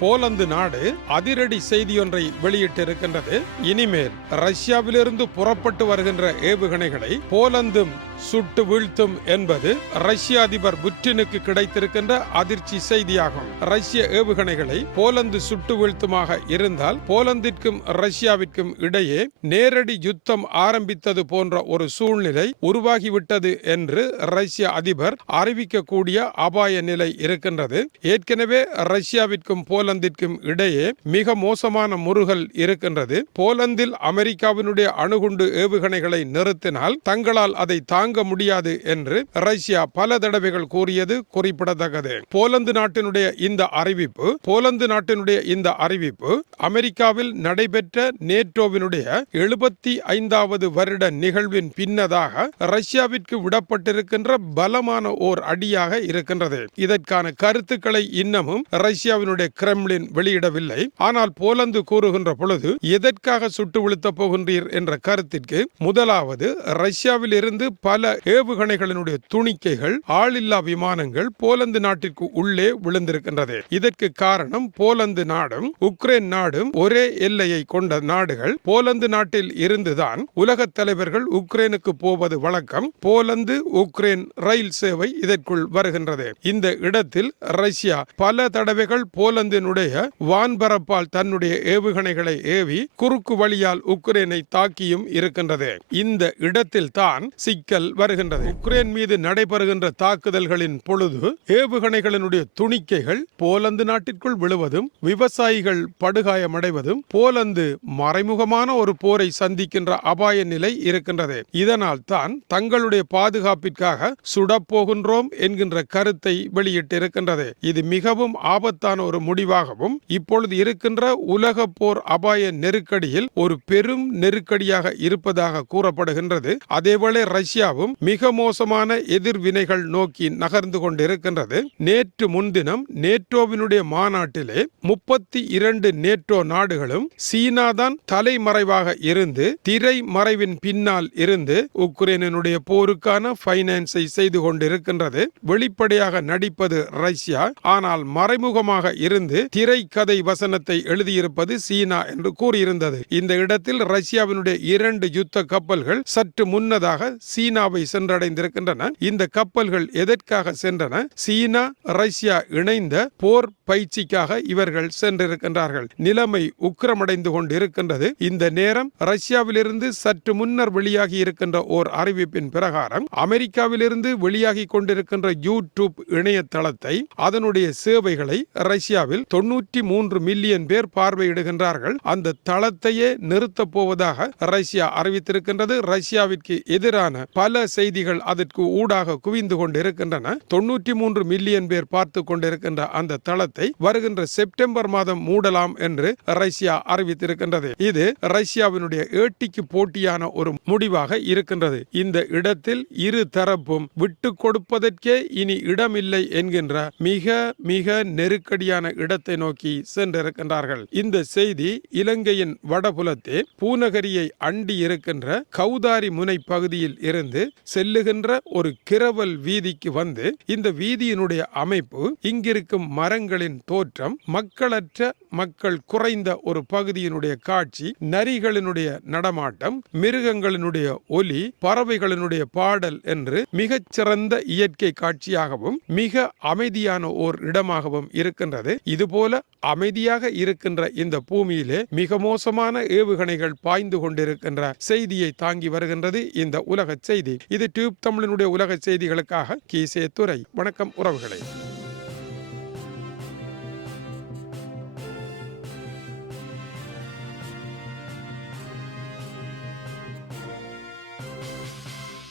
Poland நாடு அதிரடி செய்தியொன்றை வெளியிட்டிருக்கின்றது. இனிமேல் ரஷ்யாவிலிருந்து புறப்பட்டு வருகின்ற ஏவுகணைகளை போலந்தும் சுட்டு வீழ்த்தும் என்பது ரஷ்ய அதிபர் புட்டினுக்கு கிடைத்திருக்கின்ற அதிர்ச்சி செய்தியாகும். ரஷ்ய ஏவுகணைகளை போலந்து சுட்டு வீழ்த்துமாக இருந்தால் போலந்திற்கும் ரஷ்யாவிற்கும் இடையே நேரடி யுத்தம் ஆரம்பித்தது போன்ற ஒரு சூழ்நிலை உருவாகிவிட்டது என்று ரஷ்ய அதிபர் அறிவிக்கக்கூடிய அபாய நிலை இருக்கின்றது. ஏற்கனவே ரஷ்யாவிற்கும் போல போலந்திற்கும் இடையே மிக மோசமான முருகல் இருக்கின்றது. போலந்தில் அமெரிக்காவினுடைய அணுகுண்டு ஏவுகணைகளை நிறுத்தினால் தங்களால் அதை தாங்க முடியாது என்று ரஷ்யா பல தடவைகள் கூறியது குறிப்பிடத்தக்கது. போலந்து நாட்டினுடைய இந்த அறிவிப்பு போலந்து நாட்டினுடைய இந்த அறிவிப்பு அமெரிக்காவில் நடைபெற்ற நேட்டோவினுடைய எழுபத்தி ஐந்தாவது வருட நிகழ்வின் பின்னதாக ரஷ்யாவிற்கு விடப்பட்டிருக்கின்ற பலமான ஓர் அடியாக இருக்கின்றது. இதற்கான கருத்துக்களை இன்னமும் ரஷ்யாவினுடைய கிரெம்ளின் வெளியிடவில்லை. ஆனால் போலந்து கூறுகின்ற பொழுது எதற்காக சுட்டு வீழ்த்தப் போகின்றீர்? என்ற கருத்திற்கு முதலாவது ரஷ்யாவில் இருந்து பல ஏவுகணைகளினுடைய துணிக்கைகள் ஆளில்லா விமானங்கள் போலந்து நாட்டிற்கு உள்ளே விழுந்திருக்கின்றது இதற்கு காரணம் போலந்து நாடும் உக்ரைன் நாடும் ஒரே எல்லையை கொண்ட நாடுகள். போலந்து நாட்டில் இருந்துதான் உலக தலைவர்கள் உக்ரைனுக்கு போவது வழக்கம். போலந்து உக்ரைன் ரயில் சேவை இதற்குள் வருகின்றது. இந்த இடத்தில் ரஷ்யா பல தடவைகள் தன்னுடைய வான்பரப்பால் தன்னுடைய ஏவுகணைகளை ஏவி குறுக்கு வழியால் உக்ரைனை தாக்கியும் இருக்கின்றது. இந்த இடத்தில் தான் சிக்கல் வருகின்றது. உக்ரைன் மீது நடைபெறுகின்ற தாக்குதல்களின் பொழுது ஏவுகணைகளினுடைய துணிக்கைகள் போலந்து நாட்டிற்குள் விழுவதும் விவசாயிகள் படுகாயமடைவதும் போலந்து மறைமுகமான ஒரு போரை சந்திக்கின்ற அபாய நிலை இருக்கின்றது. இதனால் தான் தங்களுடைய பாதுகாப்பிற்காக சுடப்போகின்றோம் என்கின்ற கருத்தை வெளியிட்டிருக்கின்றது. இது மிகவும் ஆபத்தான ஒரு முடிவாக முடிவாகவும் இப்பொழுது இருக்கின்ற உலக போர் அபாய நெருக்கடியில் ஒரு பெரும் நெருக்கடியாக இருப்பதாக கூறப்படுகின்றது. அதேவேளை ரஷ்யாவும் மிக மோசமான எதிர்வினைகள் நோக்கி நகர்ந்து கொண்டிருக்கின்றது. நேற்று முன்தினம் நேட்டோவினுடைய மாநாட்டிலே முப்பத்தி இரண்டு நேட்டோ நாடுகளும் சீனாதான் தலைமறைவாக இருந்து திரை மறைவின் பின்னால் இருந்து உக்ரைனுடைய போருக்கான பைனான்ஸை செய்து கொண்டிருக்கின்றது. வெளிப்படையாக நடிப்பது ரஷ்யா. ஆனால் மறைமுகமாக இருந்து திரைக்கதை வசனத்தை எழுதியிருப்பது சீனா என்று கூறியிருந்தது. இந்த இடத்தில் ரஷ்யாவினுடைய இரண்டு யுத்த கப்பல்கள் சற்று முன்னதாக சீனாவை சென்றடைந்திருக்கின்றன. இந்த கப்பல்கள் எதற்காக சென்றன? சீனா ரஷ்யா இணைந்த போர் பயிற்சிக்காக இவர்கள் சென்றிருக்கின்றார்கள். நிலைமை உக்கிரமடைந்து கொண்டிருக்கின்றது. இந்த நேரம் ரஷ்யாவிலிருந்து சற்று முன்னர் வெளியாகி இருக்கின்ற ஓர் அறிவிப்பின் பிரகாரம் அமெரிக்காவிலிருந்து வெளியாகி கொண்டிருக்கின்ற யூடியூப் இணையதளத்தை அதனுடைய சேவைகளை ரஷ்யாவில் தொண்ணூற்றி மூன்று மில்லியன் பேர் பார்வையிடுகின்றார்கள். அந்த தளத்தையே நிறுத்தப் போவதாக ரஷ்யா அறிவித்திருக்கின்றது. ரஷ்யாவிற்கு எதிரான பல செய்திகள் அதற்கு ஊடாக குவிந்து கொண்டிருக்கின்றன. தொண்ணூற்றி மூன்று மில்லியன் பேர் பார்த்து கொண்டிருக்கின்ற அந்த தளத்தை வருகின்ற செப்டம்பர் மாதம் மூடலாம் என்று ரஷ்யா அறிவித்திருக்கின்றது. இது ரஷ்யாவினுடைய ஏட்டிக்கு போட்டியான ஒரு முடிவாக இருக்கின்றது. இந்த இடத்தில் இரு தரப்பும் விட்டு கொடுப்பதற்கே இனி இடமில்லை என்கின்ற மிக மிக நெருக்கடியான இடத்தை நோக்கி சென்றிருக்கின்றார்கள். இந்த செய்தி இலங்கையின் வடபுலத்தே பூநகரியை அண்டி இருக்கின்ற கௌதாரி முனை பகுதியில் இருந்து செல்லுகின்ற ஒரு கிரவல் வீதிக்கு வந்து இந்த வீதியினுடைய அமைப்பு இங்கிருக்கும் மரங்களின் தோற்றம் மக்களற்ற மக்கள் குறைந்த ஒரு பகுதியினுடைய காட்சி நரிகளினுடைய நடமாட்டம் மிருகங்களினுடைய ஒலி பறவைகளினுடைய பாடல் என்று மிகச்சிறந்த இயற்கை காட்சியாகவும் மிக அமைதியான ஓர் இடமாகவும் இருக்கின்றது. இதுபோல அமைதியாக இருக்கின்ற இந்த பூமியிலே மிக மோசமான ஏவுகணைகள் பாய்ந்து கொண்டிருக்கின்ற செய்தியை தாங்கி வருகின்றது இந்த உலக செய்தி. இது டியூப் தமிழனுடைய உலக செய்திகளுக்காக கீசே துறை வணக்கம் உறவுகளை.